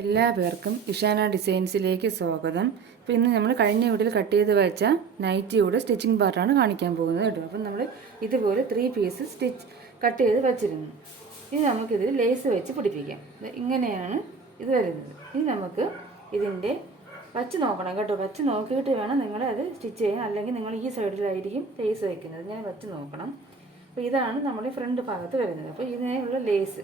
എല്ലാവർക്കും ഇഷാന ഡിസൈൻസിലേക്ക് സ്വാഗതം. അപ്പോൾ ഇന്ന് നമ്മൾ കഴിഞ്ഞ വീട്ടിൽ കട്ട് ചെയ്ത് വെച്ച നൈറ്റിയുടെ സ്റ്റിച്ചിങ് പാർട്ടാണ് കാണിക്കാൻ പോകുന്നത് കേട്ടോ. അപ്പം നമ്മൾ ഇതുപോലെ 3 പീസ് കട്ട് ചെയ്ത് വെച്ചിരുന്നു. ഇനി നമുക്കിതിൽ ലേസ് വെച്ച് പിടിപ്പിക്കാം. ഇങ്ങനെയാണ് ഇത് വരുന്നത്. ഇനി നമുക്ക് ഇതിൻ്റെ വച്ച് നോക്കണം കേട്ടോ. വച്ച് നോക്കിയിട്ട് വേണം നിങ്ങളത് സ്റ്റിച്ച് ചെയ്യാൻ, അല്ലെങ്കിൽ നിങ്ങൾ ഈ സൈഡിലായിരിക്കും ലേസ് വയ്ക്കുന്നത്. ഞാൻ വച്ച് നോക്കണം. അപ്പോൾ ഇതാണ് നമ്മുടെ ഫ്രണ്ട് ഭാഗത്ത് വരുന്നത്. അപ്പോൾ ഇതിനുള്ള ലേസ്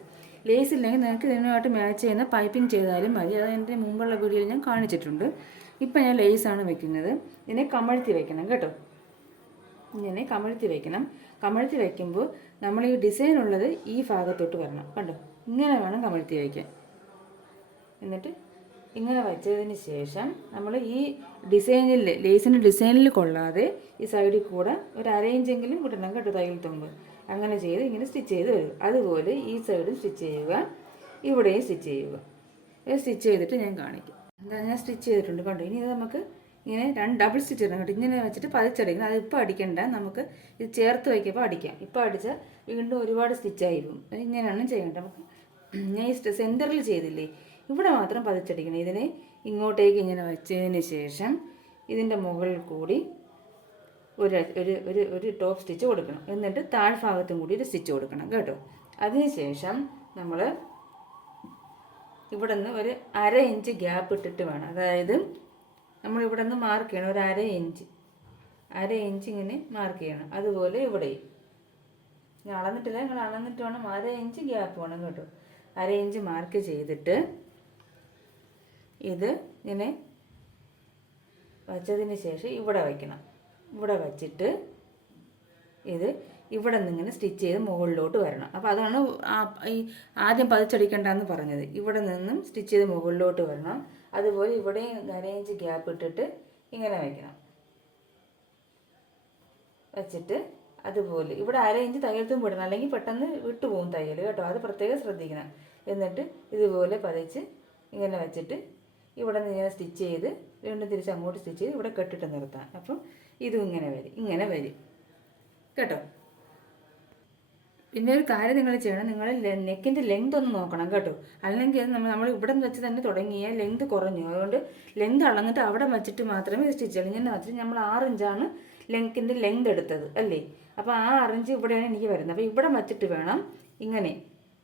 ഇല്ലെങ്കിൽ നിങ്ങൾക്ക് ഇതിനുമായിട്ട് മാച്ച് ചെയ്യുന്ന പൈപ്പിംഗ് ചെയ്താലും മതി. അത് എൻ്റെ മുമ്പുള്ള വീഡിയോയിൽ ഞാൻ കാണിച്ചിട്ടുണ്ട്. ഇപ്പം ഞാൻ ലേസാണ് വെക്കുന്നത്. ഇതിനെ കമഴ്ത്തി വെക്കണം കേട്ടോ. ഇങ്ങനെ കമഴ്ത്തി വെക്കണം. കമഴ്ത്തി വയ്ക്കുമ്പോൾ നമ്മൾ ഈ ഡിസൈൻ ഉള്ളത് ഈ ഭാഗത്തോട്ട് വരണം കണ്ടോ. ഇങ്ങനെ വേണം കമഴ്ത്തി വയ്ക്കാൻ. എന്നിട്ട് ഇങ്ങനെ വെച്ചതിന് ശേഷം നമ്മൾ ഈ ഡിസൈനിൽ ലേസിൻ്റെ ഡിസൈനിൽ കൊള്ളാതെ ഈ സൈഡിൽ കൂടെ ഒരു അരയിഞ്ചെങ്കിലും വിടണം കേട്ടോ, തയ്യൽ തുമ്പ്. അങ്ങനെ ചെയ്ത് ഇങ്ങനെ സ്റ്റിച്ച് ചെയ്ത് വരും. അതുപോലെ ഈ സൈഡും സ്റ്റിച്ച് ചെയ്യുക, ഇവിടെയും സ്റ്റിച്ച് ചെയ്യുക. സ്റ്റിച്ച് ചെയ്തിട്ട് ഞാൻ കാണിക്കും. എന്താ, ഞാൻ സ്റ്റിച്ച് ചെയ്തിട്ടുണ്ട് കണ്ടോ. ഇനി ഇത് നമുക്ക് ഇങ്ങനെ ഡബിൾ സ്റ്റിച്ച് ഇടണം കേട്ടോ. ഇങ്ങനെ വെച്ചിട്ട് പതിച്ചടിക്കണം. അതിപ്പോൾ അടിക്കണ്ട, നമുക്ക് ഇത് ചേർത്ത് വയ്ക്കുമ്പോൾ അടിക്കാം. ഇപ്പോൾ അടിച്ചാൽ വീണ്ടും ഒരുപാട് സ്റ്റിച്ചായി പോകും. ഇങ്ങനെയാണ് ചെയ്യേണ്ടത്. നമുക്ക് ഞാൻ ഈ സെൻറ്ററിൽ ചെയ്തില്ലേ, ഇവിടെ മാത്രം പതിച്ചടിക്കണം. ഇതിനെ ഇങ്ങോട്ടേക്ക് ഇങ്ങനെ വെച്ചതിന് ശേഷം ഇതിൻ്റെ മുകളിൽ കൂടി ഒരു ടോപ്പ് സ്റ്റിച്ച് കൊടുക്കണം. എന്നിട്ട് താഴ്ഭാഗത്തും കൂടി ഒരു സ്റ്റിച്ച് കൊടുക്കണം കേട്ടോ. അതിനുശേഷം നമ്മൾ ഇവിടെ നിന്ന് ഒരു 1/2 ഇഞ്ച് ഗ്യാപ്പ് ഇട്ടിട്ട് വേണം, അതായത് നമ്മൾ ഇവിടെ നിന്ന് മാർക്ക് ചെയ്യണം. ഒരു 1/2 ഇഞ്ച് ഇങ്ങനെ മാർക്ക് ചെയ്യണം. അതുപോലെ ഇവിടെയും ഞാൻ അളന്നിട്ടില്ല, നിങ്ങൾ അളന്നിട്ട് വേണം. 1/2 ഇഞ്ച് ഗ്യാപ്പ് വേണം കേട്ടോ. 1/2 ഇഞ്ച് മാർക്ക് ചെയ്തിട്ട് ഇത് ഇങ്ങനെ വച്ചതിന് ശേഷം ഇവിടെ വയ്ക്കണം. ഇവിടെ വച്ചിട്ട് ഇത് ഇവിടെ നിന്നിങ്ങനെ സ്റ്റിച്ച് ചെയ്ത് മുകളിലോട്ട് വരണം. അപ്പോൾ അതാണ് ഈ ആദ്യം പതിച്ചടിക്കണ്ടെന്ന് പറഞ്ഞത്. ഇവിടെ നിന്നും സ്റ്റിച്ച് ചെയ്ത് മുകളിലോട്ട് വരണം. അതുപോലെ ഇവിടെയും 1/2 ഇഞ്ച് ഗ്യാപ്പ് ഇട്ടിട്ട് ഇങ്ങനെ വയ്ക്കണം. വച്ചിട്ട് അതുപോലെ ഇവിടെ 1/2 ഇഞ്ച് തയ്യൽത്തും വിടണം, അല്ലെങ്കിൽ പെട്ടെന്ന് വിട്ടുപോകും തയ്യൽ കേട്ടോ. അത് പ്രത്യേകം ശ്രദ്ധിക്കണം. എന്നിട്ട് ഇതുപോലെ പതിച്ച് ഇങ്ങനെ വെച്ചിട്ട് ഇവിടെ നിന്ന് ഇങ്ങനെ സ്റ്റിച്ച് ചെയ്ത് വീണ്ടും തിരിച്ച് അങ്ങോട്ട് സ്റ്റിച്ച് ചെയ്ത് ഇവിടെ കെട്ടിട്ട് നിർത്താം. അപ്പം ഇതും ഇങ്ങനെ വരും കേട്ടോ. പിന്നെ ഒരു കാര്യം നിങ്ങൾ ചെയ്യണം, നിങ്ങൾ നെക്കിൻ്റെ ലെങ്ത് ഒന്ന് നോക്കണം കേട്ടോ. അല്ലെങ്കിൽ നമ്മൾ ഇവിടെ വെച്ച് തന്നെ തുടങ്ങിയ ലെങ്ത് കുറഞ്ഞു. അതുകൊണ്ട് ലെങ്ത് അളന്നിട്ട് അവിടെ വെച്ചിട്ട് മാത്രമേ സ്റ്റിച്ച് ചെയ്യണം. ഞാൻ വെച്ചിട്ട് നമ്മൾ 6 ഇഞ്ചാണ് ലെങ്കിൻ്റെ ലെങ്ത് എടുത്തത് അല്ലേ. അപ്പോൾ ആ 6 ഇഞ്ച് ഇവിടെയാണ് എനിക്ക് വരുന്നത്. അപ്പോൾ ഇവിടെ വെച്ചിട്ട് വേണം ഇങ്ങനെ,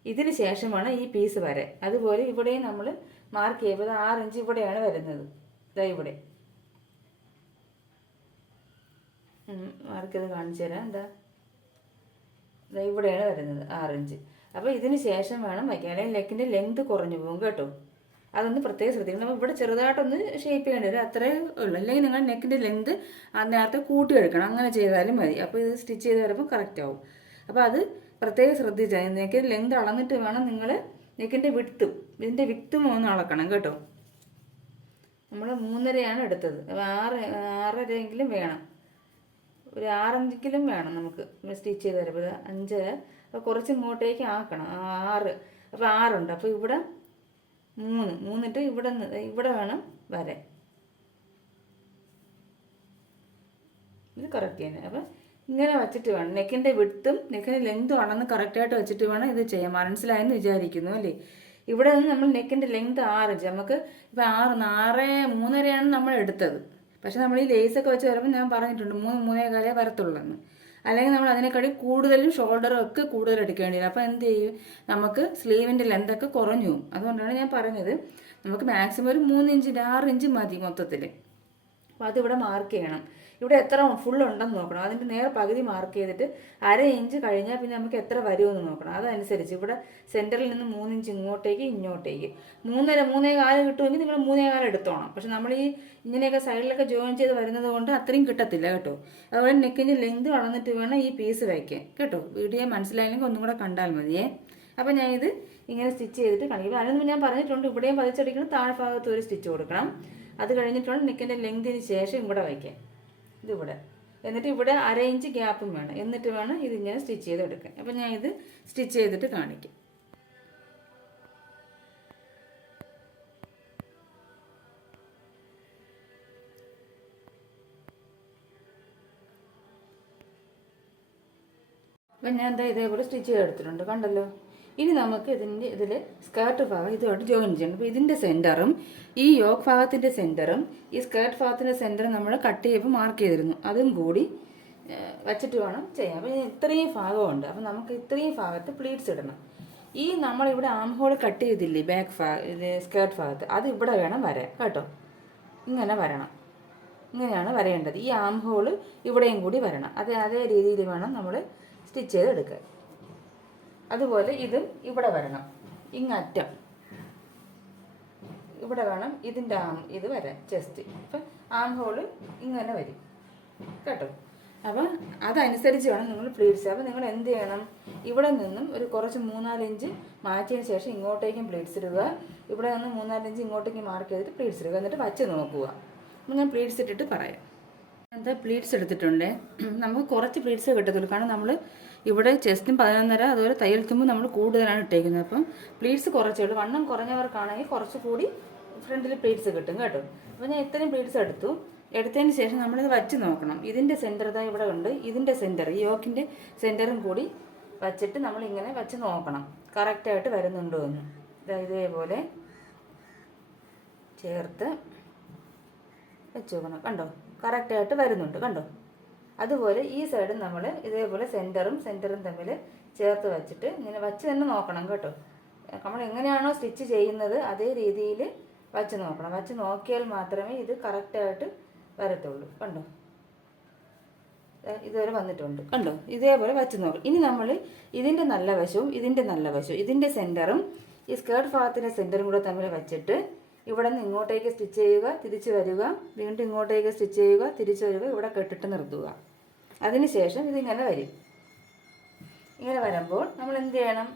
ഇതിന് ശേഷമാണ് ഈ പീസ് വരെ. അതുപോലെ ഇവിടെയും നമ്മൾ മാർക്ക് ചെയ്യുമ്പോൾ 6 ഇഞ്ച് ഇവിടെയാണ് വരുന്നത്. ഇതാ ഇവിടെ മാർക്ക് ചെയ്ത് കാണിച്ചു തരാം. ഇതാ ഇവിടെയാണ് വരുന്നത് 6 ഇഞ്ച്. അപ്പോൾ ഇതിന് ശേഷം വേണം വയ്ക്കാൻ, അല്ലെങ്കിൽ ലെക്കിൻ്റെ ലെങ്ത് കുറഞ്ഞു പോകും കേട്ടോ. അതൊന്ന് പ്രത്യേകം ശ്രദ്ധിക്കണം. നമ്മൾ ഇവിടെ ചെറുതായിട്ടൊന്ന് ഷേപ്പ് ചെയ്യേണ്ടി വരും, അത്രേ ഉള്ളൂ. അല്ലെങ്കിൽ നിങ്ങൾ നെക്കിൻ്റെ ലെങ്ത് നേരത്തെ കൂട്ടിയെടുക്കണം. അങ്ങനെ ചെയ്താലും മതി. അപ്പോൾ ഇത് സ്റ്റിച്ച് ചെയ്ത് വരുമ്പോൾ കറക്റ്റ് ആവും. അപ്പോൾ അത് പ്രത്യേകം ശ്രദ്ധിച്ചാൽ നെക്കിൻ്റെ ലെങ്ത് അളന്നിട്ട് വേണം നിങ്ങൾ നെക്കിൻ്റെ ഇതിൻ്റെ വിത്തും ഒന്ന് അളക്കണം കേട്ടോ. നമ്മൾ 3.5 എടുത്തത്. അപ്പോൾ 6.5 വേണം, ഒരു 6 ഇഞ്ചെങ്കിലും വേണം നമുക്ക് സ്റ്റിച്ച് ചെയ്ത് തരുമ്പോൾ. 5, അപ്പോൾ കുറച്ച് ഇങ്ങോട്ടേക്ക് ആക്കണം. 6, അപ്പോൾ 6 ഉണ്ട്. അപ്പോൾ ഇവിടെ 3 ഇട്ട് ഇവിടെ വേണം വരെ. ഇത് കറക്റ്റ് തന്നെ. അപ്പം ഇങ്ങനെ വെച്ചിട്ട് വേണം നെക്കിൻ്റെ വിട്ടും നെക്കിൻ്റെ ലെങ്തും ആണെന്ന് കറക്റ്റായിട്ട് വെച്ചിട്ട് വേണം ഇത് ചെയ്യാൻ. മനസ്സിലായെന്ന് വിചാരിക്കുന്നു അല്ലേ. ഇവിടെ നിന്ന് നമ്മൾ നെക്കിൻ്റെ ലെങ്ത് 6 ഇഞ്ച്, നമുക്ക് ഇപ്പം 3.5 നമ്മൾ എടുത്തത്. പക്ഷെ നമ്മൾ ഈ ലേസൊക്കെ വെച്ച് വരുമ്പോൾ ഞാൻ പറഞ്ഞിട്ടുണ്ട് 3-3.25 വരത്തുള്ളൂ. അല്ലെങ്കിൽ നമ്മൾ അതിനെക്കാട്ടി കൂടുതലും ഷോൾഡറും ഒക്കെ കൂടുതൽ എടുക്കേണ്ടി വരും. അപ്പോൾ എന്ത് ചെയ്യും, നമുക്ക് സ്ലീവിൻ്റെ ലെന്തൊക്കെ കുറഞ്ഞു പോകും. അതുകൊണ്ടാണ് ഞാൻ പറഞ്ഞത് നമുക്ക് മാക്സിമം ഒരു 3 ഇഞ്ചിൻ്റെ 6 ഇഞ്ച് മതി മൊത്തത്തിൽ. അപ്പോൾ അതിവിടെ മാർക്ക് ചെയ്യണം. ഇവിടെ എത്ര ഫുൾ ഉണ്ടെന്ന് നോക്കണം. അതിൻ്റെ നേരെ പകുതി മാർക്ക് ചെയ്തിട്ട് 1/2 ഇഞ്ച് കഴിഞ്ഞാൽ പിന്നെ നമുക്ക് എത്ര വരുമെന്ന് നോക്കണം. അതനുസരിച്ച് ഇവിടെ സെൻറ്ററിൽ നിന്ന് 3 ഇഞ്ച് ഇങ്ങോട്ടേക്ക് 3.25 കിട്ടുമെങ്കിൽ നിങ്ങൾ 3.25 എടുത്തോണം. പക്ഷെ നമ്മൾ ഈ ഇങ്ങനെയൊക്കെ സൈഡിലൊക്കെ ജോയിൻ ചെയ്ത് വരുന്നത് കൊണ്ട് അത്രയും കിട്ടത്തില്ല കേട്ടോ. അതുപോലെ നെക്കിൻ്റെ ലെങ്ത് വളർന്നിട്ട് വേണം ഈ പീസ് വയ്ക്കാൻ കേട്ടോ. വീഡിയോ മനസ്സിലായില്ലെങ്കിൽ ഒന്നും കൂടെ കണ്ടാൽ മതിയേ. അപ്പോൾ ഞാൻ ഇത് ഇങ്ങനെ സ്റ്റിച്ച് ചെയ്തിട്ട് കാണിക്കും. അതിനൊന്നും ഞാൻ പറഞ്ഞിട്ടുണ്ട്, ഇവിടെയും പതിച്ചടിക്കണം, താഴ്ഭാഗത്ത് ഒരു സ്റ്റിച്ച് കൊടുക്കണം. അത് കഴിഞ്ഞിട്ടാണ് നെക്കിൻ്റെ ലെങ്തിന് ശേഷം ഇവിടെ വയ്ക്കാൻ. ഇതിവിടെ, എന്നിട്ട് ഇവിടെ 1/2 ഇഞ്ച് ഗ്യാപ്പും വേണം. എന്നിട്ട് വേണം ഇതിങ്ങനെ സ്റ്റിച്ച് ചെയ്തെടുക്കാൻ. അപ്പം ഞാൻ ഇത് സ്റ്റിച്ച് ചെയ്തിട്ട് കാണിക്കാം. അപ്പം ഞാൻ എന്താ ഇതേപോലെ സ്റ്റിച്ച് ചെയ്തെടുത്തിട്ടുണ്ട് കണ്ടല്ലോ. ഇനി നമുക്ക് ഇതിൽ സ്കേർട്ട് ഭാഗം ഇതുമായിട്ട് ജോയിൻ ചെയ്യണം. അപ്പോൾ ഇതിൻ്റെ സെൻറ്ററും ഈ യോക്ക് ഭാഗത്തിൻ്റെ സെൻറ്ററും ഈ സ്കേർട്ട് ഭാഗത്തിൻ്റെ സെൻറ്ററും നമ്മൾ കട്ട് ചെയ്യുമ്പോൾ മാർക്ക് ചെയ്തിരുന്നു. അതും കൂടി വച്ചിട്ട് വേണം ചെയ്യാൻ. അപ്പോൾ ഇത്രയും ഭാഗമുണ്ട്. അപ്പോൾ നമുക്ക് ഇത്രയും ഭാഗത്ത് പ്ലീറ്റ്സ് ഇടണം. ഈ നമ്മളിവിടെ ആം ഹോൾ കട്ട് ചെയ്തില്ലേ ബാക്ക് ഇത് സ്കേർട്ട് ഭാഗത്ത്, അത് ഇവിടെ വേണം വരാൻ കേട്ടോ. ഇങ്ങനെ വരണം, ഇങ്ങനെയാണ് വരേണ്ടത്. ഈ ആം ഹോള് ഇവിടെയും കൂടി വരണം. അതേ രീതിയിൽ വേണം നമ്മൾ സ്റ്റിച്ച് ചെയ്തെടുക്കാൻ. അതുപോലെ ഇതും ഇവിടെ വരണം, ഇങ്ങറ്റം ഇവിടെ വേണം ഇതിൻ്റെ ഇത് വരാൻ ചെസ്റ്റ്. അപ്പം ആം ഹോള് ഇങ്ങനെ വരും കേട്ടോ. അപ്പം അതനുസരിച്ച് വേണം നിങ്ങൾ പ്ലീറ്റ്സ്. അപ്പം നിങ്ങൾ എന്ത് ചെയ്യണം, ഇവിടെ നിന്നും ഒരു കുറച്ച് 3-4 ഇഞ്ച് മാറ്റിയതിന് ശേഷം ഇങ്ങോട്ടേക്കും പ്ലീറ്റ്സ് ഇടുക. ഇവിടെ നിന്ന് 3-4 ഇഞ്ച് ഇങ്ങോട്ടേക്ക് മാർക്ക് ചെയ്തിട്ട് പ്ലീറ്റ്സ് ഇടുക. എന്നിട്ട് വച്ച് നോക്കുക. അപ്പം ഞാൻ പ്ലീറ്റ്സ് ഇട്ടിട്ട് പറയാം. എന്താ പ്ലീറ്റ്സ് എടുത്തിട്ടുണ്ട്. നമുക്ക് കുറച്ച് പ്ലീറ്റ്സ് കിട്ടത്തുള്ളൂ. കാരണം നമ്മൾ ഇവിടെ ചെസ്റ്റും 11.5, അതുപോലെ തയ്യൽ തുമ്പും നമ്മൾ കൂടുതലാണ് ഇട്ടേക്കുന്നത്. അപ്പം പ്ലീറ്റ്സ് കുറച്ചേ ഉള്ളൂ. വണ്ണം കുറഞ്ഞവർക്കാണെങ്കിൽ കുറച്ച് കൂടി ഫ്രണ്ടിൽ പ്ലീറ്റ്സ് കിട്ടും കേട്ടോ. അപ്പോൾ ഞാൻ ഇത്രയും പ്ലീറ്റ്സ് എടുത്തതിന് ശേഷം നമ്മളിത് വച്ച് നോക്കണം. ഇതിൻ്റെ സെൻറ്റർ ഇതാ ഇവിടെ ഉണ്ട്. ഇതിൻ്റെ സെൻറ്റർ ഈ യോക്കിൻ്റെ സെൻറ്ററും കൂടി വച്ചിട്ട് നമ്മളിങ്ങനെ വച്ച് നോക്കണം കറക്റ്റായിട്ട് വരുന്നുണ്ടോ എന്ന്. ഇതേപോലെ ചേർത്ത് വെച്ച് നോക്കണം. കണ്ടോ, കറക്റ്റായിട്ട് വരുന്നുണ്ട് കണ്ടോ. അതുപോലെ ഈ സൈഡും നമ്മൾ ഇതേപോലെ സെൻറ്ററും തമ്മിൽ ചേർത്ത് വെച്ചിട്ട് ഇങ്ങനെ വച്ച് തന്നെ നോക്കണം കേട്ടോ. നമ്മൾ എങ്ങനെയാണോ സ്റ്റിച്ച് ചെയ്യുന്നത് അതേ രീതിയിൽ വച്ച് നോക്കണം. വച്ച് നോക്കിയാൽ മാത്രമേ ഇത് കറക്റ്റായിട്ട് വരത്തുള്ളൂ. കണ്ടോ, ഇതുവരെ വന്നിട്ടുണ്ട് കണ്ടോ. ഇതേപോലെ വച്ച് നോക്കണം. ഇനി നമ്മൾ ഇതിൻ്റെ നല്ല വശവും ഇതിൻ്റെ സെൻറ്ററും ഈ സ്കേർട്ട് ഭാഗത്തിൻ്റെ സെൻറ്ററും കൂടെ തമ്മിൽ വെച്ചിട്ട് ഇവിടെ നിന്ന് ഇങ്ങോട്ടേക്ക് സ്റ്റിച്ച് ചെയ്യുക, തിരിച്ച് വരിക, വീണ്ടും ഇങ്ങോട്ടേക്ക് സ്റ്റിച്ച് ചെയ്യുക, തിരിച്ച് വരിക, ഇവിടെ കെട്ടിട്ട് നിർത്തുക. അതിനുശേഷം ഇതിങ്ങനെ വരും. ഇങ്ങനെ വരുമ്പോൾ നമ്മൾ എന്ത് ചെയ്യണം,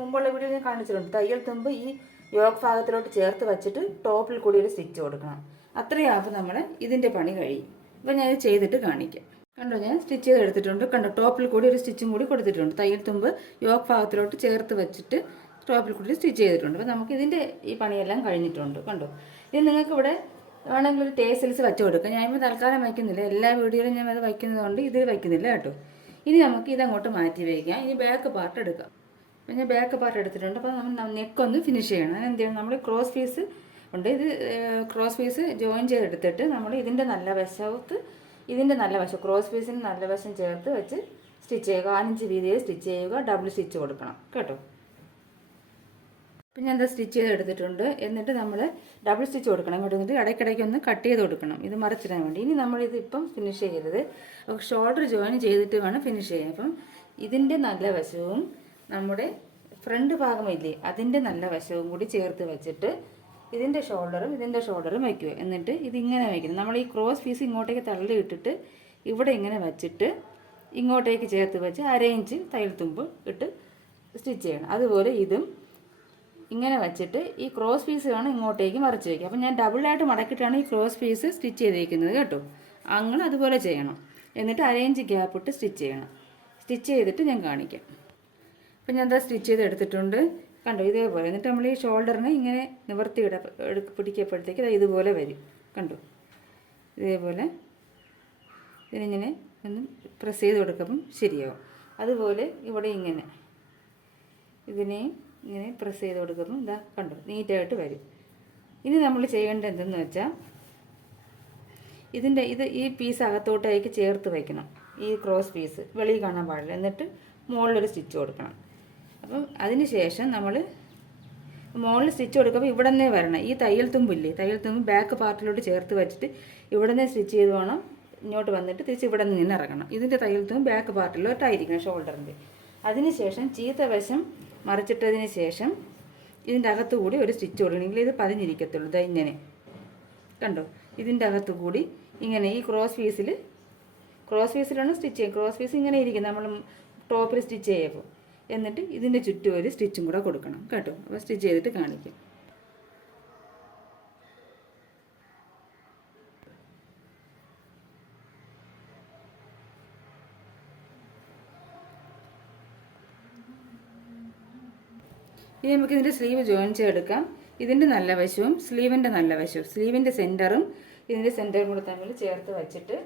മുമ്പുള്ള വീഡിയോ ഞാൻ കാണിച്ചിട്ടുണ്ട്. തയ്യൽ തുമ്പ് ഈ യോക്ക് ഭാഗത്തിലോട്ട് ചേർത്ത് വെച്ചിട്ട് ടോപ്പിൽ കൂടി ഒരു സ്റ്റിച്ച് കൊടുക്കണം. അത്രയാകുമ്പോൾ നമ്മൾ ഇതിൻ്റെ പണി കഴിയും. അപ്പോൾ ഞാൻ ഇത് ചെയ്തിട്ട് കാണിക്കാം. കണ്ടോ, ഞാൻ സ്റ്റിച്ച് ചെയ്ത് എടുത്തിട്ടുണ്ട്. കണ്ടോ, ടോപ്പിൽ കൂടി ഒരു സ്റ്റിച്ചും കൂടി കൊടുത്തിട്ടുണ്ട്. തയ്യൽ തുമ്പ് യോക്ക് ഭാഗത്തിലോട്ട് ചേർത്ത് വെച്ചിട്ട് ടോപ്പിൽ കൂടി സ്റ്റിച്ച് ചെയ്തിട്ടുണ്ട്. അപ്പോൾ നമുക്ക് ഇതിൻ്റെ ഈ പണിയെല്ലാം കഴിഞ്ഞിട്ടുണ്ട്. കണ്ടോ, ഇത് നിങ്ങൾക്ക് ഇവിടെ വേണമെങ്കിൽ ഒരു ടേസിൽസ് വെച്ച് കൊടുക്കാം. ഞാനിപ്പോൾ തൽക്കാലം വയ്ക്കുന്നില്ല. എല്ലാ വീഡിയോയിലും ഞാൻ അത് വയ്ക്കുന്നതുകൊണ്ട് ഇതിൽ വയ്ക്കുന്നില്ല കേട്ടോ. ഇനി നമുക്ക് ഇതങ്ങോട്ട് മാറ്റി വയ്ക്കാം. ഇനി ബാക്ക് പാർട്ട് എടുക്കാം. അപ്പോൾ ഞാൻ ബാക്ക് പാർട്ട് എടുത്തിട്ടുണ്ട്. അപ്പോൾ നമ്മൾ നെക്കൊന്ന് ഫിനിഷ് ചെയ്യണം. അതെന്ത് ചെയ്യണം, നമ്മൾ ക്രോസ് പീസ് ഉണ്ട്. ഇത് ക്രോസ് പീസ് ജോയിൻ ചെയ്തെടുത്തിട്ട് നമ്മൾ ഇതിൻ്റെ നല്ല വശം ക്രോസ് പീസിന് നല്ല വശം ചേർത്ത് വെച്ച് സ്റ്റിച്ച് ചെയ്യുക. 4 ഇഞ്ച് വീതിയിൽ സ്റ്റിച്ച് ചെയ്യുക. ഡബിൾ സ്റ്റിച്ച് കൊടുക്കണം കേട്ടോ. പിന്നെ എന്താ സ്റ്റിച്ച് ചെയ്ത് എടുത്തിട്ടുണ്ട്. എന്നിട്ട് നമ്മൾ ഡബിൾ സ്റ്റിച്ച് കൊടുക്കണം. ഇങ്ങോട്ട് വന്നിട്ട് ഇടയ്ക്കിടയ്ക്ക് ഒന്ന് കട്ട് ചെയ്ത് കൊടുക്കണം, ഇത് മറച്ചിടാൻ വേണ്ടി. ഇനി നമ്മളിത് ഇപ്പം ഫിനിഷ് ചെയ്തത് ഷോൾഡർ ജോയിൻ ചെയ്തിട്ട് വേണം ഫിനിഷ് ചെയ്യാൻ. അപ്പം ഇതിൻ്റെ നല്ല വശവും നമ്മുടെ ഫ്രണ്ട് ഭാഗമില്ലേ അതിൻ്റെ നല്ല വശവും കൂടി ചേർത്ത് വെച്ചിട്ട് ഇതിൻ്റെ ഷോൾഡറും വയ്ക്കുക. എന്നിട്ട് ഇതിങ്ങനെ വയ്ക്കണം. നമ്മൾ ഈ ക്രോസ് പീസ് ഇങ്ങോട്ടേക്ക് തള്ളി ഇട്ടിട്ട് ഇവിടെ ഇങ്ങനെ വച്ചിട്ട് ഇങ്ങോട്ടേക്ക് ചേർത്ത് വെച്ച് 1/2 ഇഞ്ച് തയ്യൽ തുമ്പ് ഇട്ട് സ്റ്റിച്ച് ചെയ്യണം. അതുപോലെ ഇതും ഇങ്ങനെ വെച്ചിട്ട് ഈ ക്രോസ് പീസ് വേണം ഇങ്ങോട്ടേക്ക് മറിച്ച് വയ്ക്കുക. അപ്പം ഞാൻ ഡബിളായിട്ട് മടക്കിയിട്ടാണ് ഈ ക്രോസ് പീസ് സ്റ്റിച്ച് ചെയ്തിരിക്കുന്നത് കേട്ടോ. അങ്ങനെ അതുപോലെ ചെയ്യണം. എന്നിട്ട് 1/2 ഇഞ്ച് ഗ്യാപ്പ് ഇട്ട് സ്റ്റിച്ച് ചെയ്യണം. സ്റ്റിച്ച് ചെയ്തിട്ട് ഞാൻ കാണിക്കാം. അപ്പം ഞാൻ എന്താ സ്റ്റിച്ച് ചെയ്ത് എടുത്തിട്ടുണ്ട് കണ്ടോ, ഇതേപോലെ. എന്നിട്ട് നമ്മൾ ഈ ഷോൾഡറിന് ഇങ്ങനെ നിവർത്തി പിടിക്കപ്പോഴത്തേക്ക് ഇതുപോലെ വരും കണ്ടോ. ഇതേപോലെ ഇതിനിങ്ങനെ ഒന്ന് പ്രസ് ചെയ്ത് കൊടുക്കുമ്പം ശരിയാവും. അതുപോലെ ഇവിടെ ഇതിനെയും ഇങ്ങനെ പ്രസ് ചെയ്ത് കൊടുക്കുമ്പോൾ ഇതാ കണ്ടോ നീറ്റായിട്ട് വരും. ഇനി നമ്മൾ ചെയ്യേണ്ടത് എന്തെന്ന് വെച്ചാൽ ഈ പീസ് അകത്തോട്ടേക്ക് ചേർത്ത് വയ്ക്കണം. ഈ ക്രോസ് പീസ് വെളിയിൽ കാണാൻ പാടില്ല. എന്നിട്ട് മുകളിലൊരു സ്റ്റിച്ച് കൊടുക്കണം. അപ്പം അതിന് ശേഷം നമ്മൾ മുകളിൽ സ്റ്റിച്ച് കൊടുക്കുമ്പോൾ ഇവിടെ നിന്നേ വരണം. ഈ തയ്യൽ തുമ്പ് ബാക്ക് പാർട്ടിലോട്ട് ചേർത്ത് വെച്ചിട്ട് ഇവിടെ നിന്ന് സ്റ്റിച്ച് ചെയ്ത് വേണം ഇങ്ങോട്ട് വന്നിട്ട് തിരിച്ച് ഇവിടെ നിന്ന് ഇറങ്ങണം. ഇതിൻ്റെ തയ്യൽ തുമ്പ് ബാക്ക് പാർട്ടിലോട്ടായിരിക്കണം ഷോൾഡറിൻ്റെ. അതിനുശേഷം ചീത്ത വശം മറിച്ചിട്ടതിന് ശേഷം ഇതിൻ്റെ അകത്തുകൂടി ഒരു സ്റ്റിച്ച് കൊടുക്കണമെങ്കിൽ ഇത് പതിഞ്ഞിരിക്കത്തുള്ളൂ. ഇതാ ഇങ്ങനെ കണ്ടോ, ഇതിൻ്റെ അകത്തുകൂടി ഇങ്ങനെ ഈ ക്രോസ് പീസിലാണ് സ്റ്റിച്ച് ചെയ്യുക. ക്രോസ് പീസ് ഇങ്ങനെ ഇരിക്കും നമ്മൾ ടോപ്പിൽ സ്റ്റിച്ച് ചെയ്യുമ്പോൾ. എന്നിട്ട് ഇതിൻ്റെ ചുറ്റും ഒരു സ്റ്റിച്ചും കൂടെ കൊടുക്കണം കേട്ടോ. അപ്പോൾ സ്റ്റിച്ച് ചെയ്തിട്ട് കാണിക്കാം. ഇനി നമുക്ക് ഇതിൻ്റെ സ്ലീവ് ജോയിൻ ചെയ്തെടുക്കാം. ഇതിൻ്റെ നല്ല വശവും സ്ലീവിൻ്റെ സെൻറ്ററും ഇതിൻ്റെ സെൻറ്ററും കൂടെ തമ്മിൽ ചേർത്ത് വെച്ചിട്ട്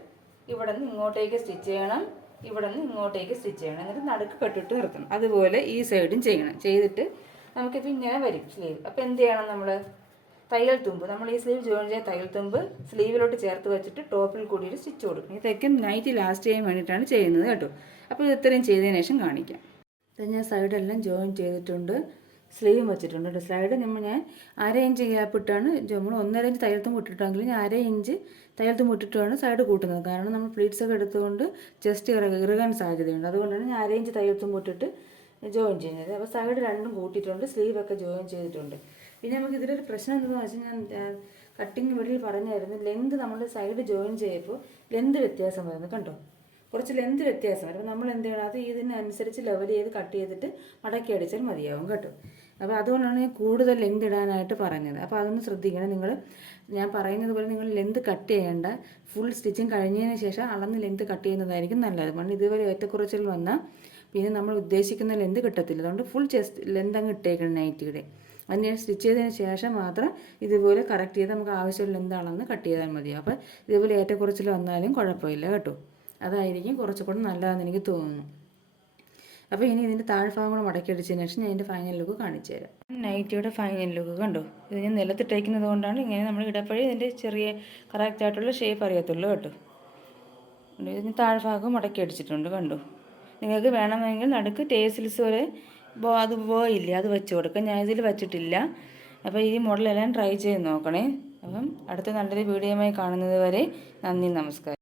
ഇവിടെ നിന്ന് ഇങ്ങോട്ടേക്ക് സ്റ്റിച്ച് ചെയ്യണം. ഇവിടെ നിന്ന് ഇങ്ങോട്ടേക്ക് സ്റ്റിച്ച് ചെയ്യണം. എന്നിട്ട് നടുക്ക് കെട്ടിട്ട് നിർത്തണം. അതുപോലെ ഈ സൈഡും ചെയ്യണം. ചെയ്തിട്ട് നമുക്കിപ്പോൾ ഇങ്ങനെ വരും സ്ലീവ്. അപ്പോൾ എന്ത് ചെയ്യണം നമ്മൾ? തയ്യൽ തുമ്പ്, നമ്മൾ ഈ സ്ലീവ് ജോയിൻ ചെയ്യാൻ തയ്യൽ തുമ്പ് സ്ലീവിലോട്ട് ചേർത്ത് വെച്ചിട്ട് ടോപ്പിൽ കൂടിയിട്ട് സ്റ്റിച്ച് കൊടുക്കും. ഇതൊക്കെ നൈറ്റ് ലാസ്റ്റ് ചെയ്യാൻ വേണ്ടിയിട്ടാണ് ചെയ്യുന്നത് കേട്ടോ. അപ്പോൾ ഇത് ഇത്രയും ചെയ്തതിന് ശേഷം കാണിക്കാം. ഇത് ഞാൻ സൈഡെല്ലാം ജോയിൻ ചെയ്തിട്ടുണ്ട്, സ്ലീവും വെച്ചിട്ടുണ്ട് കേട്ടോ. സൈഡ് ഞാൻ 1/2 ഇഞ്ച് ഗ്യാപ്പ് ഇട്ടാണ്, നമ്മൾ 1.5 ഇഞ്ച് തയ്യൽ തുമ്പ് ഇട്ടിട്ടെങ്കിൽ ഞാൻ 1/2 ഇഞ്ച് തയ്യൽ തുമ്പ് ഇട്ടിട്ടാണ് സൈഡ് കൂട്ടുന്നത്. കാരണം നമ്മൾ പ്ലീറ്റ്സ് ഒക്കെ എടുത്തുകൊണ്ട് ജസ്റ്റ് ഇറുകാൻ സാധ്യതയുണ്ട്. അതുകൊണ്ടാണ് ഞാൻ 1/2 ഇഞ്ച് തയ്യൽ തുമ്പ് ഇട്ടിട്ട് ജോയിൻ ചെയ്യുന്നത്. അപ്പോൾ സൈഡ് രണ്ടും കൂട്ടിയിട്ടുണ്ട്, സ്ലീവൊക്കെ ജോയിൻ ചെയ്തിട്ടുണ്ട്. പിന്നെ നമുക്ക് ഇതിലൊരു പ്രശ്നം എന്താണെന്ന് വെച്ചാൽ ഞാൻ കട്ടിങ് വീഡിയോയിൽ പറഞ്ഞായിരുന്നു, ലെന്ത് നമ്മൾ സൈഡ് ജോയിൻ ചെയ്യുമ്പോൾ ലെന്ത് വ്യത്യാസം വരുന്നത് കണ്ടോ. കുറച്ച് ലെന്ത് വ്യത്യാസം വരും. അപ്പോൾ നമ്മൾ എന്ത് ചെയ്യണം, അത് ഇതിനനുസരിച്ച് ലെവൽ ചെയ്ത് കട്ട് ചെയ്തിട്ട് മടക്കി അടിച്ചാൽ മതിയാവും കേട്ടോ. അപ്പോൾ അതുകൊണ്ടാണ് ഞാൻ കൂടുതൽ ലെന്ത് ഇടാനായിട്ട് പറഞ്ഞത്. അപ്പോൾ അതൊന്ന് ശ്രദ്ധിക്കണം നിങ്ങൾ. ഞാൻ പറയുന്നത് പോലെ നിങ്ങൾ ലെന്ത് കട്ട് ചെയ്യേണ്ട, ഫുൾ സ്റ്റിച്ചിങ് കഴിഞ്ഞതിന് ശേഷം അളന്ന് ലെന്ത് കട്ട് ചെയ്യുന്നതായിരിക്കും നല്ലത്. കാരണം ഇതുവരെ ഏറ്റക്കുറച്ചിൽ വന്നാൽ പിന്നെ നമ്മൾ ഉദ്ദേശിക്കുന്ന ലെന്ത് കിട്ടത്തില്ല. അതുകൊണ്ട് ഫുൾ ചെസ്റ്റ് ലെന്ത് അങ്ങ് ഇട്ടേക്കണം നൈറ്റിയുടെ. അതിന് സ്റ്റിച്ച് ചെയ്തതിന് ശേഷം മാത്രം ഇതുപോലെ കറക്റ്റ് ചെയ്ത് നമുക്ക് ആവശ്യമുള്ള എന്താണെന്ന് കട്ട് ചെയ്താൽ മതി. അപ്പോൾ ഇതുപോലെ ഏറ്റക്കുറച്ചിൽ വന്നാലും കുഴപ്പമില്ല കേട്ടോ. അതായിരിക്കും കുറച്ചുകൂടെ നല്ലതെന്ന് എനിക്ക് തോന്നുന്നു. അപ്പോൾ ഇനി ഇതിൻ്റെ താഴ്ഭാഗം കൂടെ മടക്കി അടിച്ചതിന് ശേഷം ഞാൻ ഇതിൻ്റെ ഫൈനൽ ലുക്ക് കാണിച്ചു തരാം. നൈറ്റിയുടെ ഫൈനൽ ലുക്ക് കണ്ടോ. ഇത് ഞാൻ നിലത്തിട്ടേക്കുന്നത് കൊണ്ടാണ് ഇങ്ങനെ നമ്മൾ ഇടപ്പഴി ഇതിൻ്റെ ചെറിയ കറക്റ്റായിട്ടുള്ള ഷേപ്പ് അറിയത്തുള്ളൂ കേട്ടോ. ഇതിന് താഴ്ഭാഗം മടക്കി അടിച്ചിട്ടുണ്ട് കണ്ടോ. നിങ്ങൾക്ക് വേണമെങ്കിൽ നടുക്ക് ടേസിൽസ് വരെ അത് ഇല്ലേ അത് വെച്ച് കൊടുക്കാം. ഞാൻ ഇതിൽ വെച്ചിട്ടില്ല. അപ്പോൾ ഈ മോഡലെല്ലാം ട്രൈ ചെയ്ത് നോക്കണേ. അപ്പം അടുത്ത നല്ലൊരു വീഡിയോയുമായി കാണുന്നത് വരെ നന്ദി, നമസ്കാരം.